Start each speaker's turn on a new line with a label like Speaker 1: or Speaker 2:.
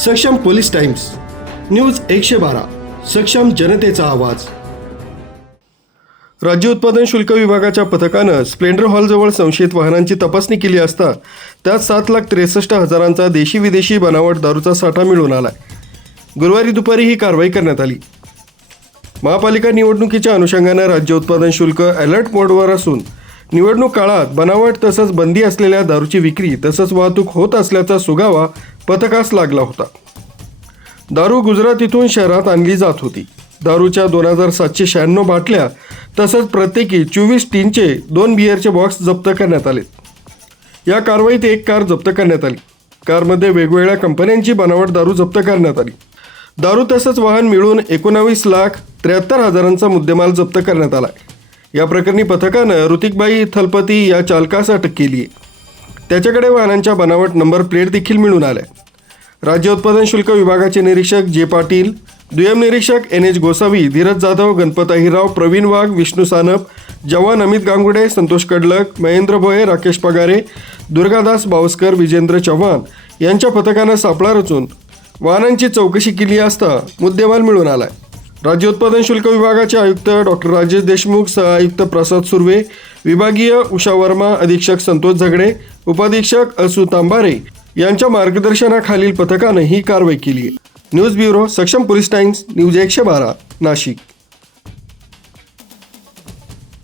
Speaker 1: सक्षम police times news एकशे बारा सक्षम जनतेचा आवाज. राज्य उत्पादन शुल्क विभागाच्या पथकानं स्प्लेंडर हॉलजवळ संशयित वाहनांची तपासणी केली असता त्यात सात लाख त्रेसष्ट हजारांचा देशी विदेशी बनावट दारूचा साठा मिळून आला गुरुवारी दुपारी ही कारवाई करण्यात आली. महापालिका निवडणुकीच्या अनुषंगानं राज्य उत्पादन शुल्क अलर्ट मोडवर असून निवडणूक काळात बनावट तसंच बंदी असलेल्या दारूची विक्री तसंच वाहतूक होत असल्याचा सुगावा पथकास लागला होता. दारू गुजरातीतून शहरात आणली जात होती. दारूच्या दोन हजार सातशे शहाण्णव बाटल्या तसंच प्रत्येकी चोवीस टीनचे दोन बिअरचे बॉक्स जप्त करण्यात आले. या कारवाईत एक कार जप्त करण्यात आली. कारमध्ये वेगवेगळ्या कंपन्यांची बनावट दारू जप्त करण्यात आली. दारू तसंच वाहन मिळून एकोणावीस लाख त्र्याहत्तर हजारांचा मुद्देमाल जप्त करण्यात आला आहे. या प्रकरणी पथकानं ऋतिकबाई थलपती या चालकास अटक केली. आहे त्याच्याकडे वाहनांच्या बनावट नंबर प्लेट देखील मिळून आल्या. राज्य उत्पादन शुल्क विभागाचे निरीक्षक जे पाटील दुय्यम निरीक्षक एन एच गोसावी धीरज जाधव गणपत अहिराव प्रवीण वाघ विष्णू सानप जवान अमित गांगुडे संतोष कडलक महेंद्र भोये राकेश पगारे दुर्गादास बावस्कर विजेंद्र चव्हाण यांच्या पथकानं सापळा रचून वाहनांची चौकशी केली असता मुद्देमाल मिळून आलाय. राज्य उत्पादन शुल्क विभागाचे आयुक्त डॉक्टर राजेश देशमुख सहआयुक्त प्रसाद सुर्वे विभागीय उषा वर्मा अधीक्षक संतोष झगडे उपाधीक्षक असू तांबारे यांच्या मार्गदर्शनाखालील पथकाने ही कारवाई केली news bureau Saksham police times news एकशे बारा नाशिक.